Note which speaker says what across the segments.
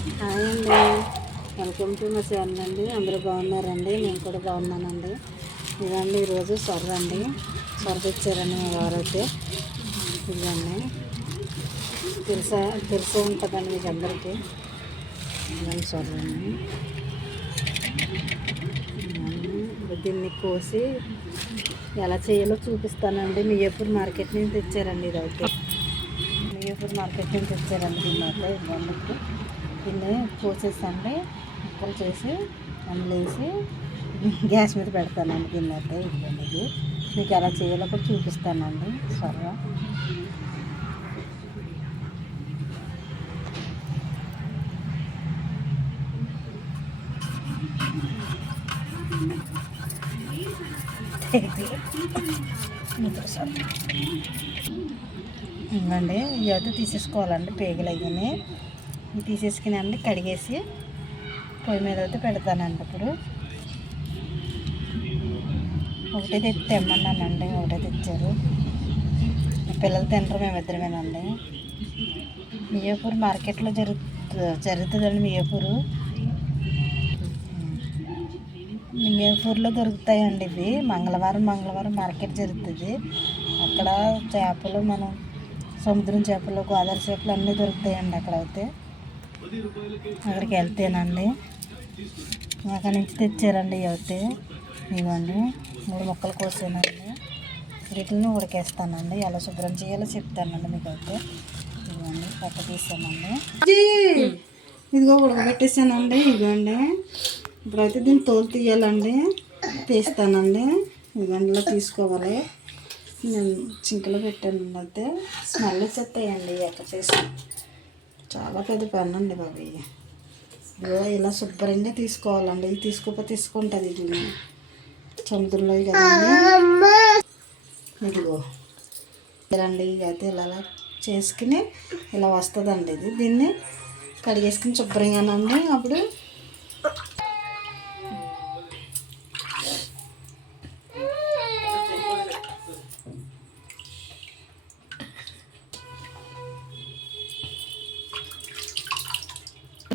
Speaker 1: Hi అండి. Welcome to మా channel అండి. అందరూ బాగున్నారండి? నేను కూడా బాగున్నానండి. ఇదండి ఈరోజు సొర్ర అండి. సొర్ర తెచ్చారండి మా వారైతే. ఇదండి తెలుసా? తెలిసే ఉంటుందండి మీకు అందరికీ. ఇదండి సొర్ర అండి. దీన్ని కోసి ఎలా చేయాలో చూపిస్తానండి. మీ మార్కెట్ నుంచి తెచ్చారండి ఇదైతే. మియాపూర్ మార్కెట్ నుంచి తెచ్చారండి దీన్ని అయితే ఇవ్వండి దీన్ని కోసేసండి పోసేసి అందులో వేసి గ్యాస్ మీద పెడతానండి దీన్ని అయితే ఇవ్వండి. ఇది మీకు ఎలా చేయాలో కూడా చూపిస్తానండి. సొర్ర ఇవ్వండి. ఇవి అయితే తీసేసుకోవాలండి. పేగులు అయ్యని ఇవి తీసేసుకుని అండి కడిగేసి పొయ్యి మీద అయితే పెడతానండి ఇప్పుడు. ఒకటే తెచ్చి తెమ్మన్నానండి ఒకటే తెచ్చారు. పిల్లలు తినరు మేమిద్దరమేనండి మియాపూర్ మార్కెట్లో జరుగు జరుగుతుందండి మియాపూరు మియాపూర్లో దొరుకుతాయండి ఇవి. మంగళవారం మంగళవారం మార్కెట్ జరుగుతుంది. అక్కడ చేపలు మనం సముద్రం చేపలు గోదావరి చేపలు అన్నీ దొరుకుతాయండి అక్కడైతే. అక్కడికి వెళ్తేనండి. అక్కడి నుంచి తెచ్చారండి ఇవి అయితే ఇవ్వండి మూడు మొక్కలు కోసానండి. వీటిని ఉడికేస్తానండి. ఎలా శుభ్రం చేయాలో చెప్తానండి మీకు అయితే. ఇదిగోండి పక్క తీసానండి ఇదిగో ఉడకబెట్టేసానండి. ఇదిగోండి ఇప్పుడైతే దీన్ని తోలు తీయాలండి. తీస్తానండి. ఇదిగోండి ఇలా తీసుకోవాలి. నేను చింకలో పెట్టాను అయితే. స్మెల్ వచ్చేస్తాయండి ఎక్కడ చేసి చాలా పెద్ద పెన్ అండి బాబు. ఇదిగో ఇలా శుభ్రంగా తీసుకోవాలండి. ఇది తీసుకోకపోతే తీసుకుంటుంది ఇది సముద్రంలో కదా ఇదిగో. ఇలాండి అయితే ఇలా చేసుకుని ఇలా వస్తుందండి ఇది. దీన్ని కడిగేసుకుని శుభ్రంగానండి. అప్పుడు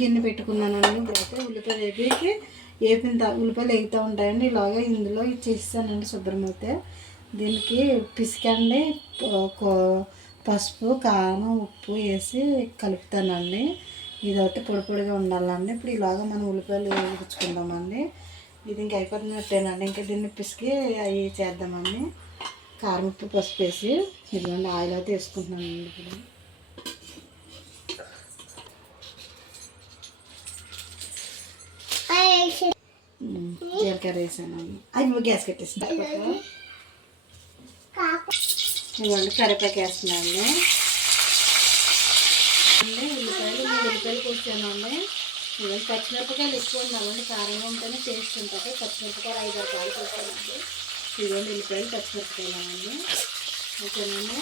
Speaker 1: గిన్నె పెట్టుకున్నానండి ఇప్పుడైతే ఉల్లిపాయలు వేపేకి వేపిన ఉల్లిపాయలు వేగుతూ ఉంటాయండి. ఇలాగే ఇందులో చేస్తానండి శుభ్రం అయితే దీనికి పిసికండి పసుపు కారం ఉప్పు వేసి కలుపుతానండి. ఇది ఒకటి పొడి పొడిగా ఉండాలండి. ఇప్పుడు ఇలాగ మనం ఉల్లిపాయలు వేయించుకుందామండి ఇది ఇంక అయిపోతున్నట్టేనండి. ఇంకా దీన్ని పిసికి అవి చేద్దామండి. కారం ఉప్పు పసుపు వేసి ఇదిగోండి ఆయిల్ అయితే వేసుకుంటున్నానండి ఇప్పుడు. జీలకర్ర వేసాను అవి గ్యాస్ కట్టేసి ఇవ్వండి కరివేపాకు వేస్తున్నానండి అండి ఉల్లిపాయలు ఉల్లిపాయలు కూర్చానండి ఇవ్వండి పచ్చిమిరపకాయలు ఎక్కువ ఉండాలండి. కారంగా ఉంటేనే టేస్ట్ ఉంటుంది. పచ్చిమిరపకాయలు ఐదు ఆరు కాయలు కూర్చానండి ఇవ్వండి ఉల్లిపాయలు పచ్చిమిరపకాయలు అండి. ఓకేనండి.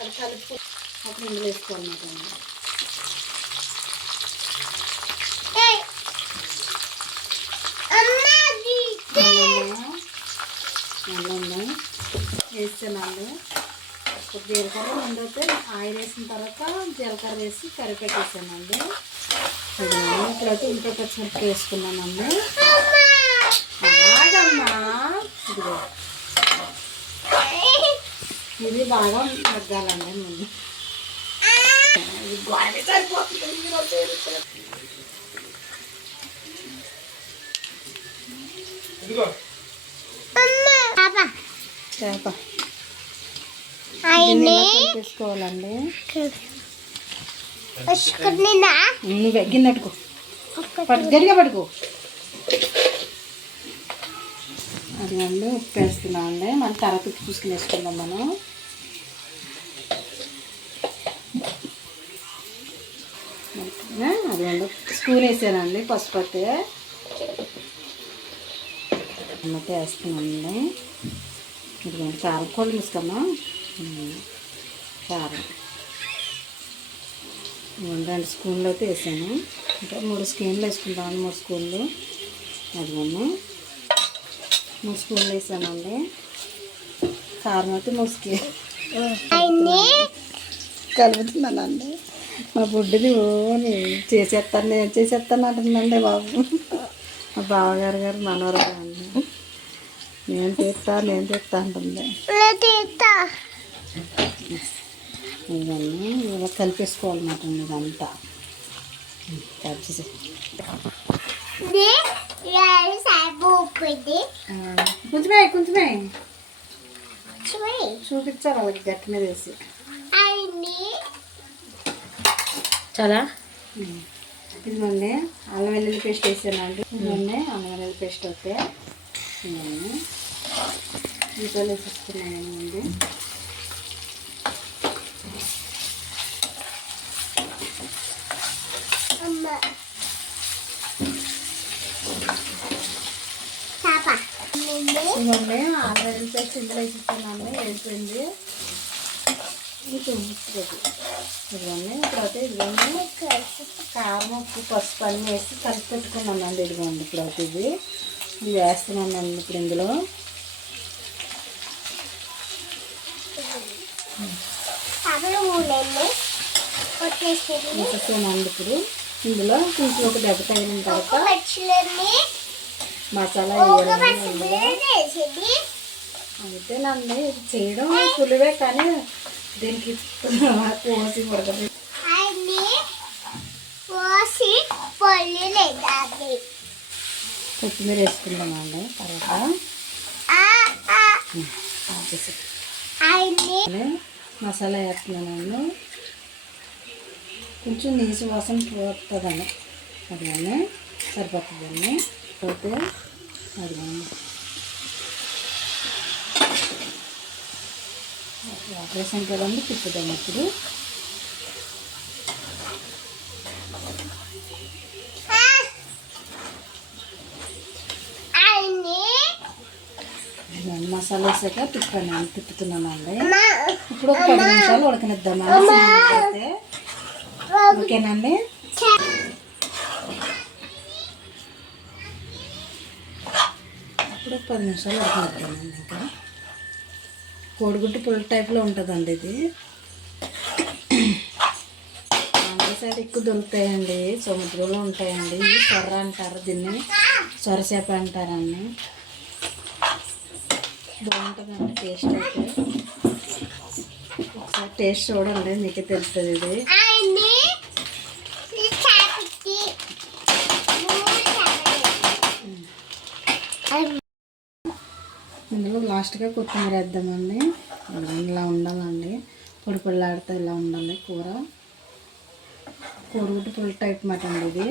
Speaker 1: అది కలుపు అప్పుడు ఇందులో వేసుకోవాలన్నమాట నల్లండి వేస్తున్నాను. ఇప్పుడు జీలకర్ర ముందైతే ఆయిల్ వేసిన తర్వాత జీలకర్ర వేసి కరివేపాకు వేసానండి ఇప్పుడైతే ఉల్లిపాయ పచ్చిమిరపకాయ వేసుకున్నానండి. బాగమ్మా. ఇదిగో. ఇది బాగా మగ్గాలండి ముందు ఇదిగో బాగా సరిపోతుంది ఈరోజు వేరుశనగ. చేప. కలిపేసుకోవాలండి? నువ్వు గిన్నెట్టుకో పట్టు గట్టిగా పట్టుకో. అండి ఉప్పు వేస్తున్నాం అండి మన తర్వాత ఉప్పు చూసుకుని వేసుకుందాం మనం. అది అండి స్పూన్ వేసానండి పసుపు అయితే అమ్మతే వేస్తున్నానండి ఇది కారం. కూడా తీసుకమ్మా కారం. రెండు స్పూన్లు అయితే వేసాను. అంటే మూడు స్పూన్లు వేసుకుంటాను మూడు స్పూన్లు. అదిగోండి. మూడు స్పూన్లు వేసానండి. కారం అయితే మూడు స్పూన్ కలుపుతున్నానండి. మా బుడ్డిది ఓ నేను చేసేస్తాను నేను చేసేస్తాను అంటుందండి బాబు. మా బావగారు గారు మనవరాలు నేను తీస్తా నేను తీస్తా అంటుంది. ఇవన్నీ ఇలా కలిపేసుకోవాలన్నమాట ఇదంతా. కలిసి కొంచెమే కొంచెమే. చూపించాలి వాళ్ళకి గట్టి మీద వేసి.
Speaker 2: చాలా?
Speaker 1: ఇదిగోండి అల్లం వెల్లుల్లి పేస్ట్ వేసానండి ఇదిగోండి అల్లం వెల్లుల్లి పేస్ట్ వస్తే పేస్ట్ ఇందులో వేసేస్తున్నాను వేసిపోయింది ఇది ఉప్పుతుంది ఇదిగోండి ఇప్పుడైతే ఇదిగోండి. కారం ఉప్పు పసుపు అన్నీ వేసి కలిపి పెట్టుకున్నానండి ఇదిగోండి ఇప్పుడైతే ఇది. ఇది వేస్తున్నానండి ఇప్పుడు ఇందులో. వేసేసానండి ఇప్పుడు. ఇందులో కొంచెం ఒక దెబ్బ తగిలిన తర్వాత మసాలా అంతేనండి ఇది చేయడం సులువే కానీ దీనికి కోసి ఉడకబెట్టి కొత్తిమీర వేసుకుందామండి తర్వాత మసాలా వేస్తున్నాను కొంచెం నీసు వాసన పోతుందండి. అదిగానే సరిపోతుందండి పోతే అదిగానే ఆపరేషన్ కదండి తిప్పుదాం ఇప్పుడు ఇదిగోండి, మసాలా వేసాక తిప్పాను తిప్పుతున్నానండి. ఇప్పుడు ఒక పది నిమిషాలు పెడితే. ఓకేనండి? ఇప్పుడు ఒక పది నిమిషాలు ఉడకనిద్దామండి ఇంకా. కోడిగుడ్డు పుల్ల టైప్లో ఉంటుందండి ఇది. సైడ్ ఎక్కువ దొరుకుతాయండి. సముద్రంలో ఉంటాయండి. సొర్ర అంటారు దీన్ని. సొరచేప అంటారండి. బాగుంటుందండి టేస్ట్ అయితే. ఒకసారి టేస్ట్ చూడండి మీకే తెలుస్తుంది ఇది. ఇందులో లాస్ట్గా కొత్తిమీర వేద్దామండి. ఇలా ఉండాలండి. పొడి పొడిలాడితే ఇలా ఉండాలి కూర. కోడిగుడ్డు పుల్ల టైప్ మాట అండి ఇది.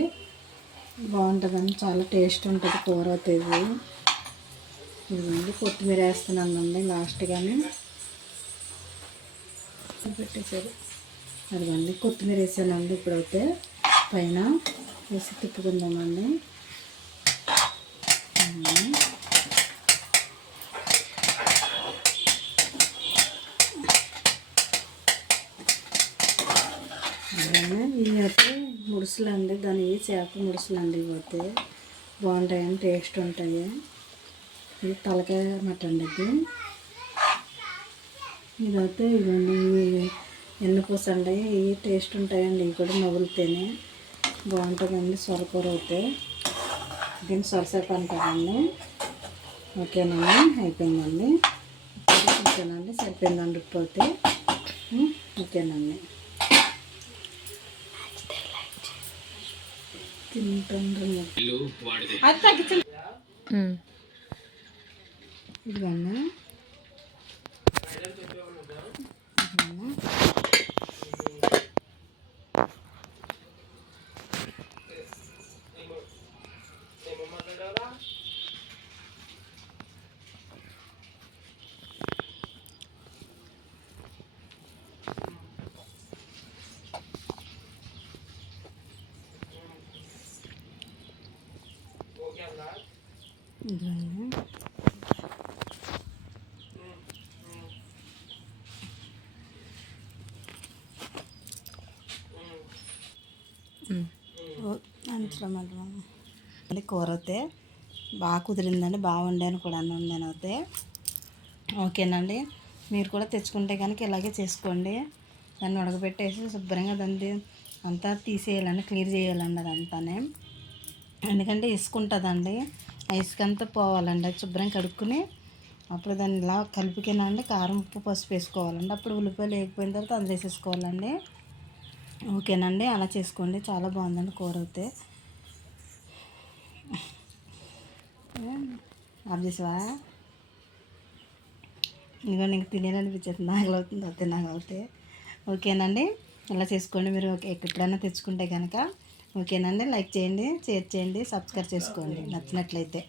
Speaker 1: బాగుంటుందండి చాలా టేస్ట్ ఉంటుంది కూర అవుతుంది ఇదిగోండి కొత్తిమీర వేస్తున్నానండి లాస్ట్ పెట్టేసారు పెట్టేశారు. అదిగోండి కొత్తిమీర వేసానండి ఇప్పుడైతే. పైన వేసి తిప్పుకుందామండి. ఇవి అయితే ముడుసులు అండి దాని చేప ముడుసులు అండి ఇవి అయితే బాగుంటాయని టేస్ట్ ఉంటాయి. ఇది తలకాయ మటన్ ఇది ఇదైతే ఇవన్నీ ఎన్నపూస అండి. ఇవి టేస్ట్ ఉంటాయండి ఇవి కూడా నవ్వులుతేనే బాగుంటుందండి సొరకూర అయితే. దీన్ని సొరసేప అంటారండి. ఓకేనండి అయిపోయిందండి. ఓకేనండి సరిపోయిందండి ఉప్పు అయితే ఉమ్, ఓకేనండి తింటుండ్రు అది తగ్గించండి ఇదిగోండి. ఇదిగోండి. ఇదిగోండి. కూర అయితే బాగా కుదిరిందండి బాగుండాను కూడా అన్నాను నేను అయితే ఓకేనండి. మీరు కూడా తెచ్చుకుంటే కనుక ఇలాగే చేసుకోండి. దాన్ని ఉడకబెట్టేసి శుభ్రంగా దాన్ని అంతా తీసేయాలండి క్లియర్ చేయాలండి అదంతానే ఎందుకంటే ఇసుక ఉంటుందండి ఆ ఇసుక అంతా పోవాలండి అది శుభ్రం కడుక్కుని అప్పుడు దాన్ని ఇలా కలిపికేనండి. కారం ఉప్పు పసుపు వేసుకోవాలండి. అప్పుడు ఉల్లిపాయలు వేగిపోయిన తర్వాత అందులో వేసేసుకోవాలండి. ఓకేనండి. అలా చేసుకోండి. చాలా బాగుందండి కూర అయితే. ఆఫ్ చేసావా? ఇదిగో నీకు తినేయాలనిపించేది నాకు అవుతుంది నాగవుతే ఓకేనండి? ఇలా చేసుకోండి మీరు. ఓకే ఎప్పుడైనా తెచ్చుకుంటే కనుక ఓకేనండి? లైక్ చేయండి షేర్ చేయండి సబ్స్క్రైబ్ చేసుకోండి. నచ్చినట్లయితే.